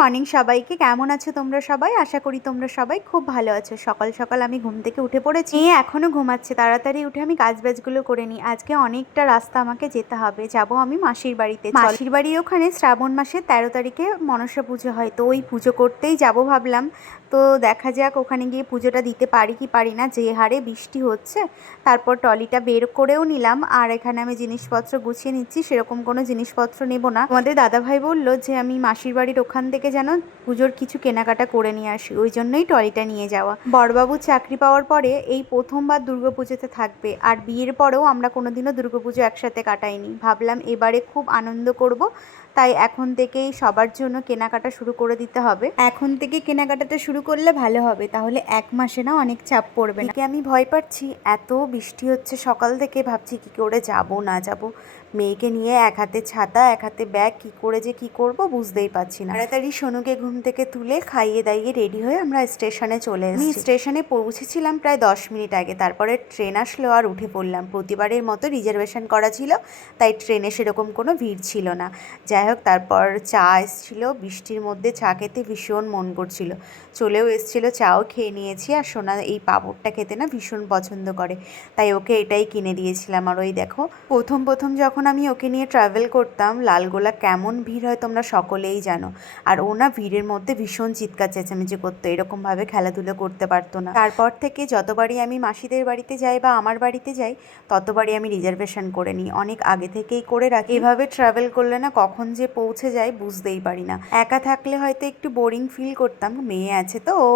Morning সবাইকে। কেমন আছো তোমরা সবাই? আশা করি তোমরা সবাই খুব ভালো আছো। সকাল সকাল আমি ঘুম থেকে উঠে পড়েছি। এখনো ঘুমাচ্ছে, তাড়াতাড়ি উঠে আমি কাজবাজগুলো করে নিই। আজকে অনেকটা রাস্তা আমাকে যেতে হবে, যাব আমি মাসির বাড়িতে। মাসির বাড়ির ওখানে শ্রাবণ মাসের 13 তারিখে মনসা পুজো হয়, তো ওই পুজো করতেই যাব ভাবলাম। তো দেখা যাক ওখানে গিয়ে পুজোটা দিতে পারি কি পারি না, যে হারে বৃষ্টি হচ্ছে। তারপর ট্রলিটা বের করেও নিলাম, আর এখানে আমি জিনিসপত্র গুছিয়ে নিচ্ছি। সেরকম কোনো জিনিসপত্র নেব না। আমাদের দাদাভাই বললো যে আমি মাসির বাড়ির ওখান থেকে যেন পুজোর কিছু কেনাকাটা করে নিয়ে আসি, ওই জন্যই ট্রলিটা নিয়ে যাওয়া। বড়বাবু চাকরি পাওয়ার পরে এই প্রথমবার দুর্গাপুজোতে থাকবে, আর বিয়ের পরেও আমরা কোনোদিনও দুর্গাপুজো একসাথে কাটাইনি। ভাবলাম এবারে খুব আনন্দ করব, তাই এখন থেকেই সবার জন্য কেনাকাটা শুরু করে দিতে হবে। এখন থেকে কেনাকাটাটা শুরু করলে ভালো হবে, তাহলে এক মাসে না অনেক চাপ পড়বে না। আমি ভয় পাচ্ছি, এত বৃষ্টি হচ্ছে সকাল থেকে, ভাবছি কি করে যাব না যাব। মেয়েকে নিয়ে এক হাতে ছাতা এক হাতে ব্যাগ, কি করে যে কি করব বুঝতেই পারছি না। তাড়াতাড়ি সোনুকে ঘুম থেকে তুলে খাইয়ে দাইয়ে রেডি হয়ে আমরা স্টেশনে চলে এসেছি। আমি স্টেশনে পৌঁছেছিলাম প্রায় 10 মিনিট আগে, তারপরে ট্রেন আসলো আর উঠে পড়লাম। প্রতিবারের মতো রিজার্ভেশন করা ছিল, তাই ট্রেনে সেরকম কোনো ভিড় ছিল না। যাই হোক, তারপর চা এসেছিলো, বৃষ্টির মধ্যে চা খেতে ভীষণ মন করছিল, চলেও এসেছিলো, চাও খেয়ে নিয়েছি। আর সোনা এই পাঁপড়টা খেতে না ভীষণ পছন্দ করে, তাই ওকে এটাই কিনে দিয়েছিলাম। আর ওই দেখো, প্রথম যখন আমি ওকে নিয়ে ট্রাভেল করতাম, লালগোলা কেমন ভিড় হয় তোমরা সকলেই জানো। আর ও না ভিড়ের মধ্যে ভীষণ চিৎকার চেঁচামেচি করতো, এরকমভাবে খেলাধুলো করতে পারতো না। তারপর থেকে যতবারই আমি মাসিদের বাড়িতে যাই বা আমার বাড়িতে যাই, ততবারই আমি রিজার্ভেশন করে নিই, অনেক আগে থেকেই করে রাখি। এভাবে ট্রাভেল করলে না কখন যে পৌঁছে যাই বুঝতেই পারি না। একা থাকলে হয়তো একটু বোরিং ফিল করতাম, মেয়ে আছে তো, ও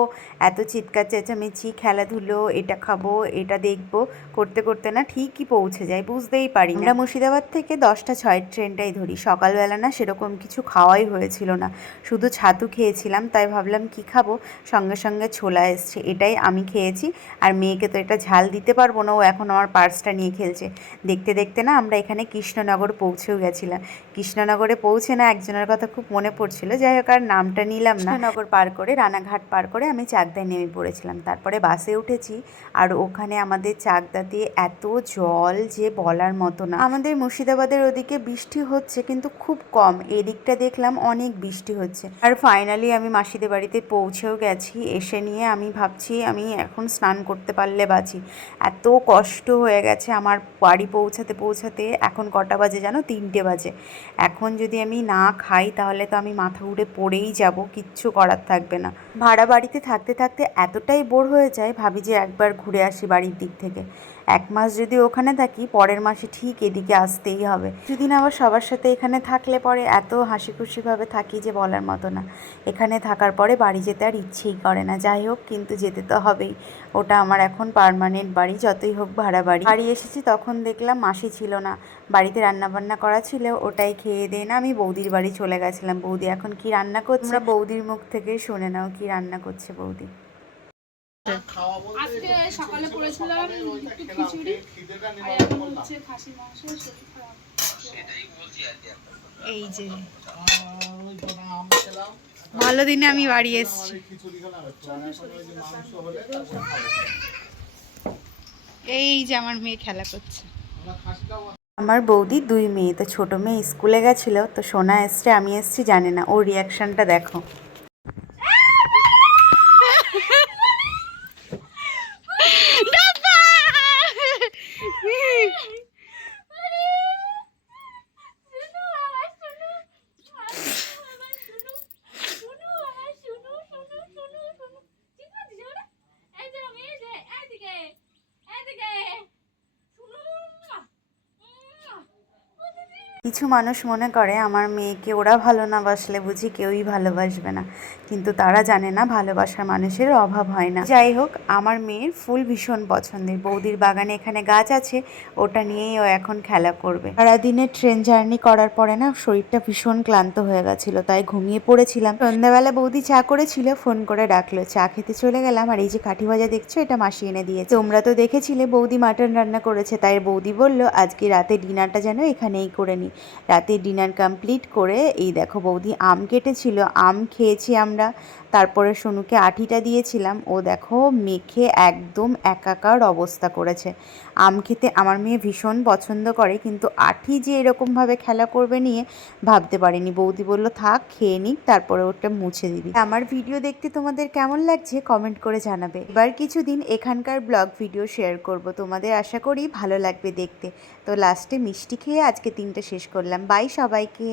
এত চিৎকার চেঁচামেচি খেলাধুলো, এটা খাবো এটা দেখবো করতে করতে না ঠিকই পৌঁছে যায়, বুঝতেই পারি না। আমরা মুর্শিদাবাদ থেকে 10টা 6 ট্রেনটাই ধরি। সকালবেলা না সেরকম কিছু খাওয়াই হয়েছিল না, শুধু ছাতু খেয়েছিলাম। তাই ভাবলাম কি খাবো, সঙ্গে সঙ্গে ছোলা এসছে, এটাই আমি খেয়েছি। আর মেয়েকে তো এটা ঝাল দিতে পারবো না, ও এখন আমার পার্সটা নিয়ে খেলছে। দেখতে দেখতে না আমরা এখানে কৃষ্ণনগর পৌঁছেও গেছিলাম। কৃষ্ণনগরে পৌঁছে না একজনের কথা খুব মনে পড়ছিল, যাই হোক আর নামটা নিলাম না। কৃষ্ণনগর পার করে রানাঘাট পার করে আমি চাকদায় নেমে পড়েছিলাম, তারপরে বাসে উঠেছি। আর ওখানে আমাদের চাকদাতে এত জল যে বলার মতো না। আমাদের মুর্শিদাবাদের ওদিকে বৃষ্টি হচ্ছে কিন্তু খুব কম, এদিকটা দেখলাম অনেক বৃষ্টি হচ্ছে। আর ফাইনালি আমি মাসিদের বাড়িতে পৌঁছেও গেছি। এসে নিয়ে আমি ভাবছি আমি এখন স্নান করতে পারলে বাঁচি, এত কষ্ট হয়ে গেছে আমার বাড়ি পৌঁছাতে পৌঁছাতে। এখন কটা বাজে জানো? 3টে বাজে। এখন যদি আমি না খাই তাহলে তো আমি মাথা ঘুরে পড়েই যাব, কিচ্ছু করার থাকবে না। ভাড়া বাড়িতে থাকতে থাকতে এতটাই বোর হয়ে যায়, ভাবি যে একবার ঘুরে আসি বাড়ির দিক থেকে। এক মাস যদি ওখানে থাকি, পরের মাসে ঠিক এদিকে আসতেই হবে। কিছুদিন আবার সবার সাথে এখানে থাকলে পরে এত হাসি খুশিভাবে থাকি যে বলার মতো না। এখানে থাকার পরে বাড়ি যেতে আর ইচ্ছেই করে না। যাই হোক, কিন্তু যেতে তো হবেই, ওটা আমার এখন পার্মানেন্ট বাড়ি, যতই হোক ভাড়া বাড়ি। বাড়ি এসেছি তখন দেখলাম মাসি ছিল না, বাড়িতে রান্নাবান্না করা ছিল, ওটাই খেয়ে দিয়ে না আমি বৌদির বাড়ি চলে গেছিলাম। বৌদি এখন কি রান্না করছে আমরা বৌদির মুখ থেকেই শুনে নাও, কি রান্না করছে বৌদি। আজকে সকালে করেছিলাম একটু খিচুড়ি, আর এখন হচ্ছে খাসির মাংস। শরীর খারাপ, এই যে ভালো দিনে আমি বাড়ি এসেছি। এই যে আমার মেয়ে খেলা করছে। আমার বৌদি 2 মেয়ে, তো ছোটো মেয়ে স্কুলে গেছিলো, তো সোনা এসছে, আমি এসছি জানে না। ওর রিয়াকশানটা দেখো। কিছু মানুষ মনে করে আমার মেয়েকে ওরা ভালো না বাসলে বুঝি কেউই ভালোবাসবে না, কিন্তু তারা জানে না ভালোবাসার মানুষের অভাব হয় না। যাই হোক, আমার মেয়ের ফুল ভীষণ পছন্দের। বৌদির বাগানে এখানে গাছ আছে, ওটা নিয়েই ও এখন খেলা করবে। সারাদিনের ট্রেন জার্নি করার পরে না শরীরটা ভীষণ ক্লান্ত হয়ে গেছিলো, তাই ঘুমিয়ে পড়েছিলাম। সন্ধ্যাবেলা বৌদি চা করেছিল, ফোন করে ডাকলো, চা খেতে চলে গেলাম। আর এই যে কাঠি ভাজা দেখছো, এটা মাসি এনে দিয়েছে। তোমরা তো দেখেছিলে বৌদি মাটন রান্না করেছে, তাই বৌদি বললো আজকে রাতে ডিনারটা যেন এখানেই করে নিই। রাতে ডিনার কমপ্লিট করে এই দেখো বৌদি আম কেটেছিল, আম খেয়েছি আমরা। আমরা। তারপরে সোনুকে আঁটিটা দিয়েছিলাম, ও দেখো মেখে একদম একাকার অবস্থা করেছে। আম খেতে আমার মেয়ে ভীষণ পছন্দ করে, কিন্তু আঁটি যে এরকমভাবে খেলা করবে নিয়ে ভাবতে পারিনি। বৌদি বলল থাক খেয়ে নিক, তারপরে ওটা মুছে দিবি। আমার ভিডিও দেখতে তোমাদের কেমন লাগছে কমেন্ট করে জানাবে। এবার কিছুদিন এখানকার ব্লগ ভিডিও শেয়ার করব, তোমাদের আশা করি ভালো লাগবে দেখতে। তো লাস্টে মিষ্টি খেয়ে আজকে দিনটা শেষ করলাম। বাই সবাইকে।